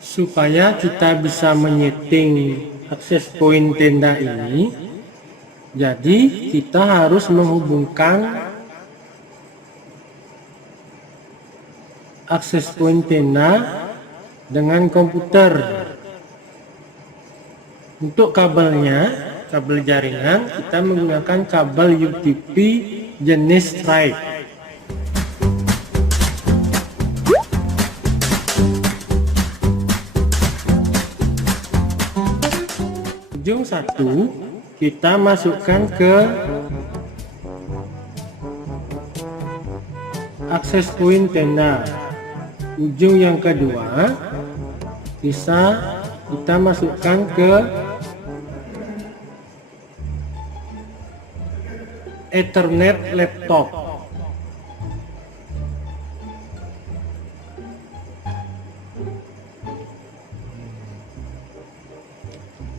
Supaya kita bisa menyeting akses point tenda ini, jadi kita harus menghubungkan akses point tenda dengan komputer. Untuk kabelnya, kabel jaringan, kita menggunakan kabel UTP jenis Stripe. Ujung satu kita masukkan ke akses point tenda. Ujung yang kedua bisa kita masukkan ke Ethernet laptop.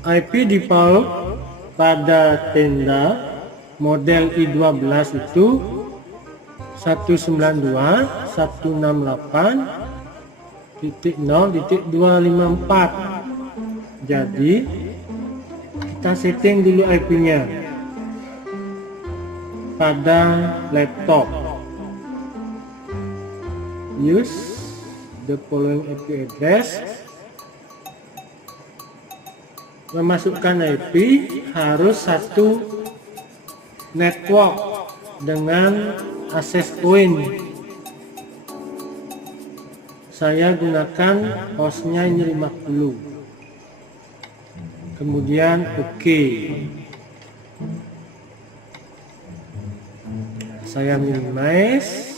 IP default pada tenda model I12 itu 192.168.0.254. Jadi kita setting dulu IP-nya pada laptop. Use the following IP address. Memasukkan IP harus satu network dengan access point. Saya gunakan hostnya ini 50. Kemudian OK. Saya minimize.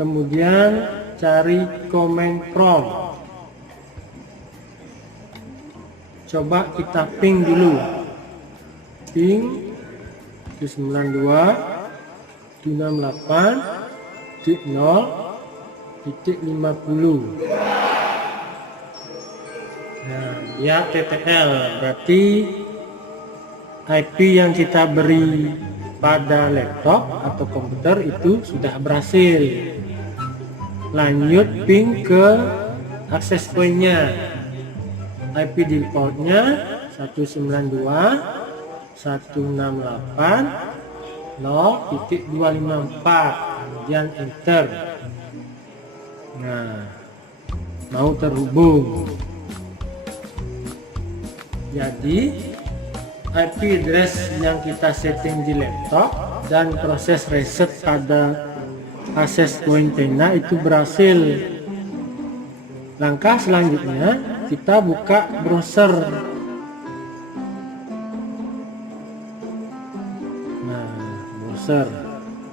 Kemudian cari command prompt. Coba kita ping dulu. Ping 192.168.0.50. Nah, ya TTL berarti IP yang kita beri pada laptop atau komputer itu sudah berhasil. Lanjut ping ke access point-nya. IP defaultnya 192.168.0.254. Kemudian enter. Nah, mau terhubung. Jadi IP address yang kita setting di laptop dan proses reset pada access point tenda itu berhasil. Langkah selanjutnya kita buka browser. Nah, browser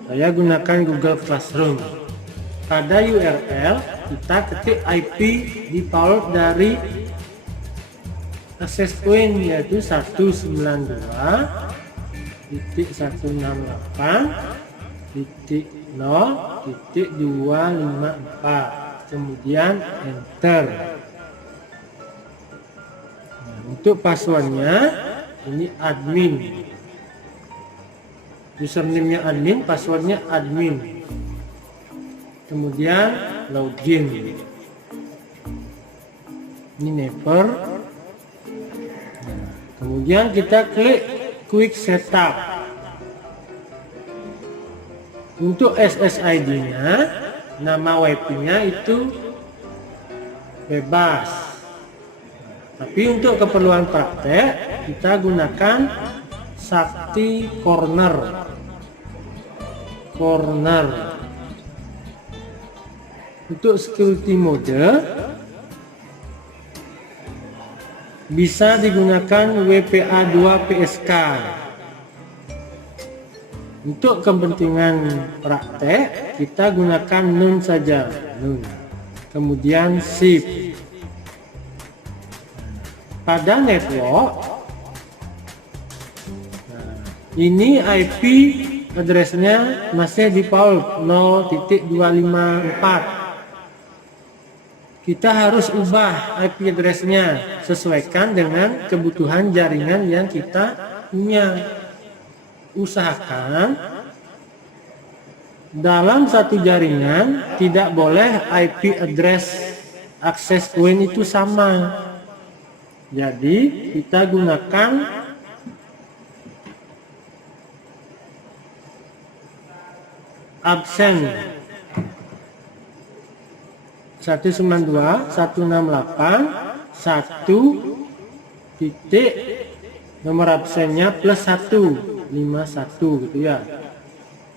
saya gunakan Google Classroom. Pada URL kita ketik IP default dari access point yaitu 192.168.0.254. kemudian enter. Nah, untuk passwordnya ini admin, username-nya admin, passwordnya admin, kemudian login. Ini never. Nah, kemudian kita klik quick setup. Untuk SSID-nya, nama WiFi-nya itu bebas. Tapi untuk keperluan praktek kita gunakan Sakti Corner. Untuk security mode bisa digunakan WPA2 PSK. Untuk kepentingan praktek kita gunakan nun saja, nun. Kemudian SIP. Pada network, nah, ini IP address-nya masih default 0.254. Kita harus ubah IP address-nya sesuaikan dengan kebutuhan jaringan yang kita punya. Usahakan dalam satu jaringan tidak boleh IP address akses point itu sama. Jadi kita gunakan absen 192.168.1 titik nomor absennya plus 1 51 gitu ya.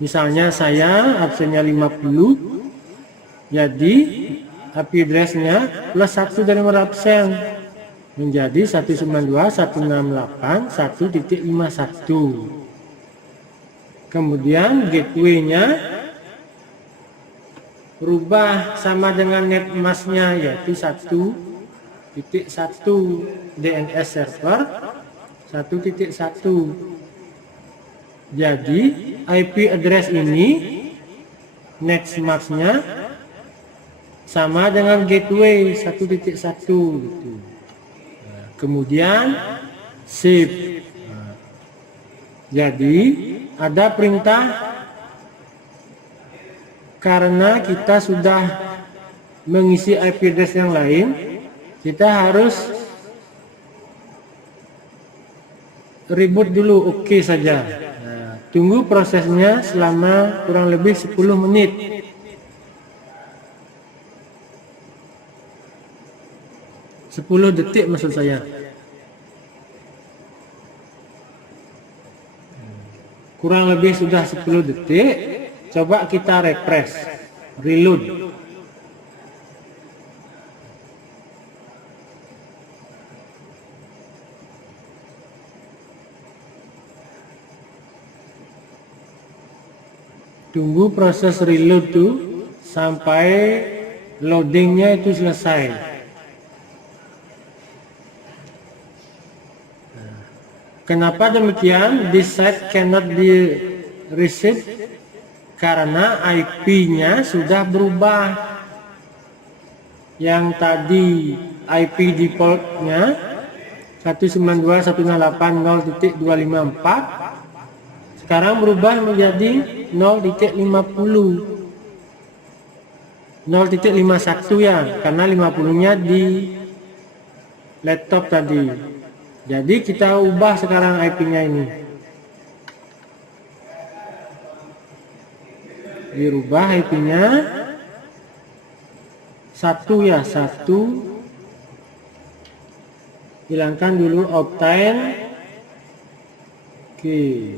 Misalnya saya absennya 50, jadi IP address-nya plus 1 dari nomor absen menjadi 192.168.1.51. Kemudian gateway-nya berubah sama dengan net mask-nya, yaitu 1.1 DNS server 1.1. Jadi IP address ini net mask-nya sama dengan gateway 1.1 gitu. Kemudian save. Jadi ada perintah karena kita sudah mengisi IP address yang lain, kita harus reboot dulu, oke saja. Nah, tunggu prosesnya selama kurang lebih 10 menit. Sepuluh detik maksud saya. Kurang lebih sudah 10 detik. Coba kita refresh, reload. Tunggu proses reload tuh sampai loadingnya itu selesai. Kenapa demikian? This site cannot be reset karena IP-nya sudah berubah. Yang tadi IP default-nya 192.168.0.254 sekarang berubah menjadi 0.50 0.51 ya, karena 50-nya di laptop tadi. Jadi kita ubah sekarang IP-nya ini. Dirubah IP-nya 1 ya, 1. Hilangkan dulu obtain. Oke.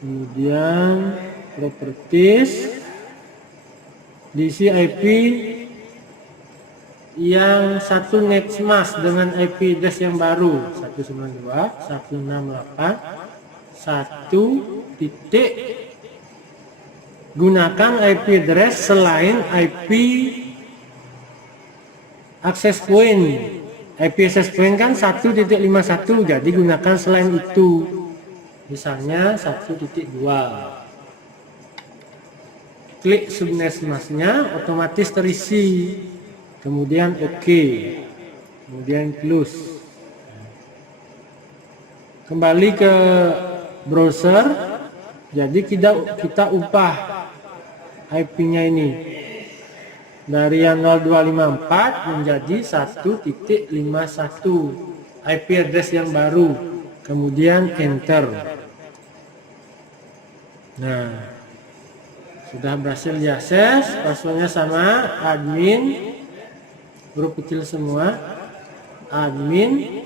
Kemudian properties. Diisi IP yang 1 netmask dengan IP address yang baru 192.168.1 titik. Gunakan IP address selain IP access point. IP access point kan 1.51, jadi gunakan selain itu. Misalnya 1.2. Klik subnetmask-nya, otomatis terisi. Kemudian oke. Kemudian close. Kembali ke browser. Jadi kita ubah IP-nya ini dari yang 0254 menjadi 1.51 IP address yang baru. Kemudian enter. Nah, sudah berhasil diakses. Passwordnya sama, admin huruf kecil semua, admin,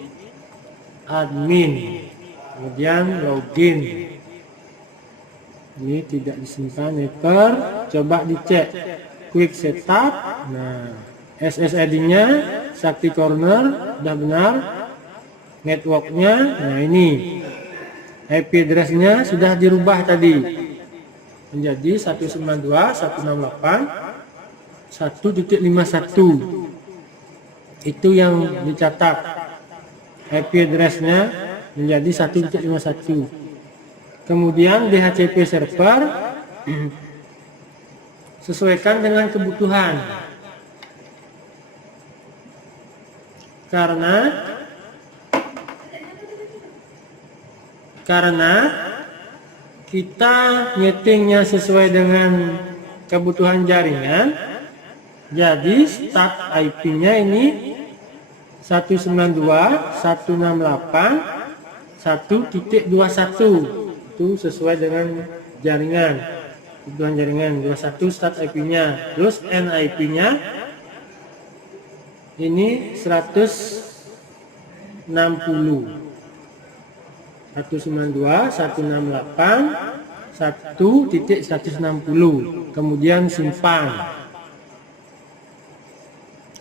kemudian login. Ini tidak disimpan, never. Coba dicek quick setup. Nah, SSID-nya Sakti Corner sudah benar. Networknya, nah ini IP address-nya sudah dirubah tadi menjadi 192.168.1.51. Itu yang dicatat, IP address-nya menjadi 1.51. Kemudian DHCP server sesuaikan dengan kebutuhan. Karena kita nyetingnya sesuai dengan kebutuhan jaringan, Jadi start IP-nya ini 192.168.1.21. Itu sesuai dengan jaringan, kebutuhan jaringan. 21 start IP-nya. Terus NIP-nya ini 160. 192.168.1.160. Kemudian simpan.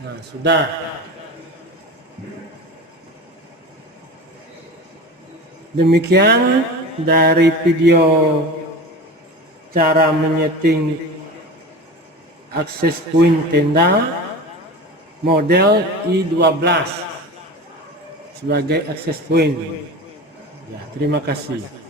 Nah, sudah. Demikian dari video cara menyeting akses point tenda model I12 sebagai akses point. Ya, terima kasih.